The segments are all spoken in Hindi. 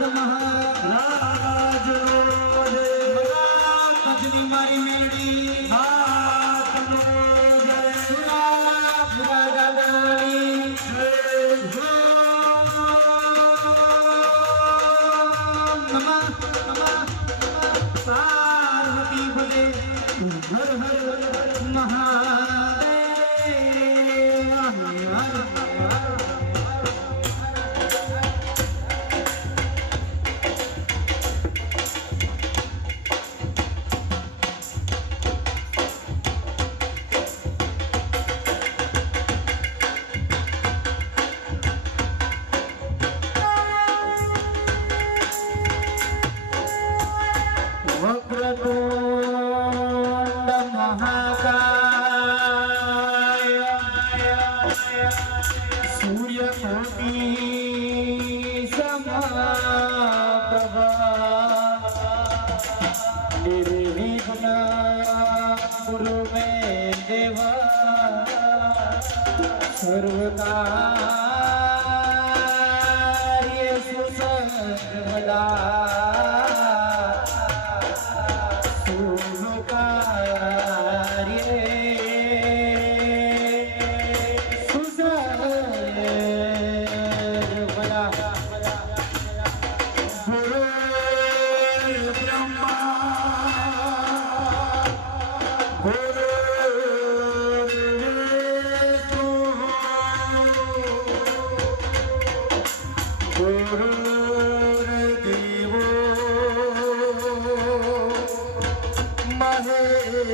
महाराज सर्वदा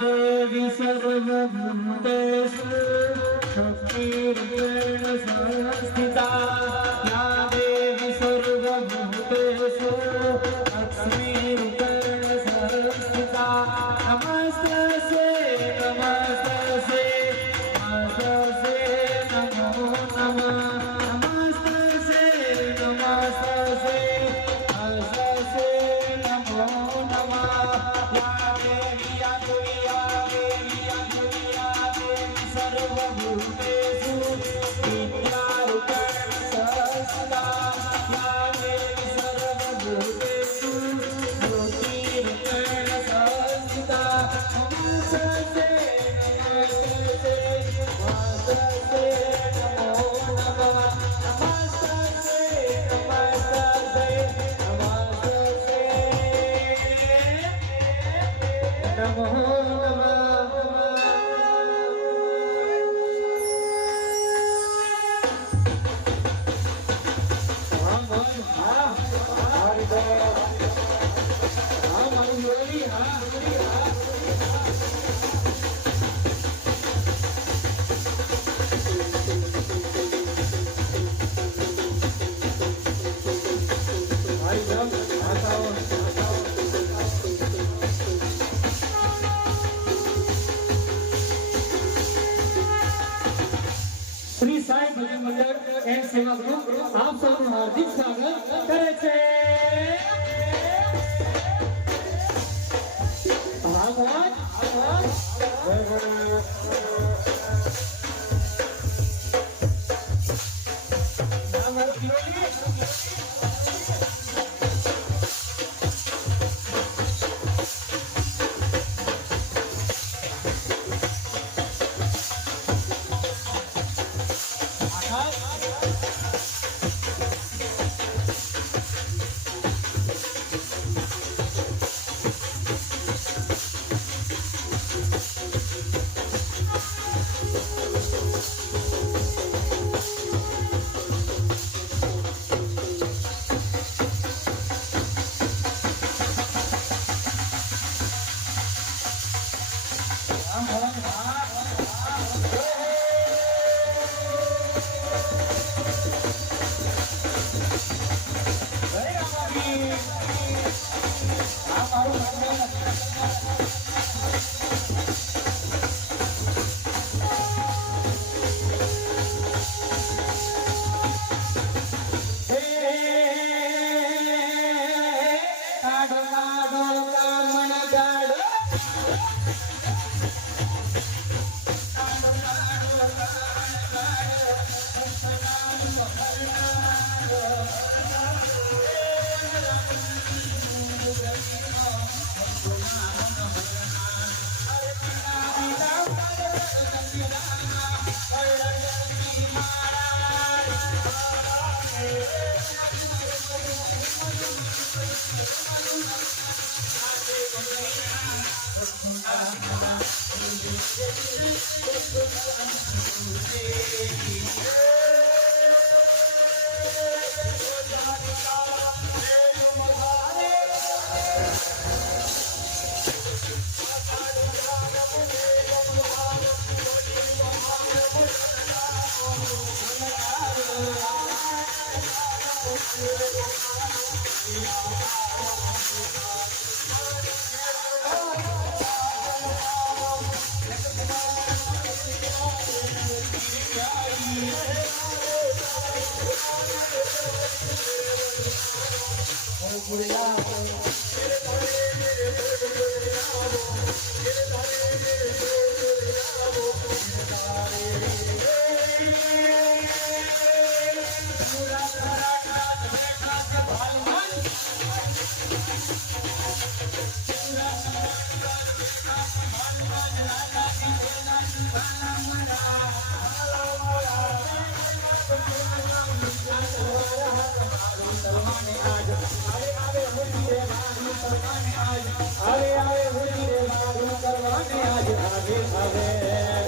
देवी सर्वभूतेषु शक्तिरूपेण संस्थिता या देवी सर्वभूतेषु लक्ष्मी સેવામાં સાફ સૌનું હાર્દિક સ્વાગત કરે છે Yeah. करवाने आज आवे आवे होली रे माधु करवाने आज आवे आवे।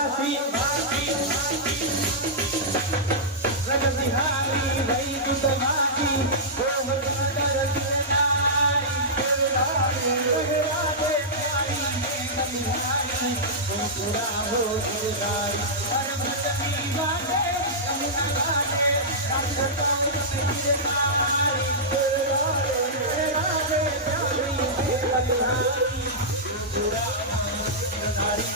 भाषी भाषी रग बिहारी भई दुत भाषी गोहर कर दिनाई गोराई गोरा दे प्यारी रग बिहारी ओ पूरा हो दिलदारी परम सती बाटे कमुना बाटे रंग तो दिलदारी गोराई गोरा दे प्यारी रग बिहारी पूरा हो दिलदारी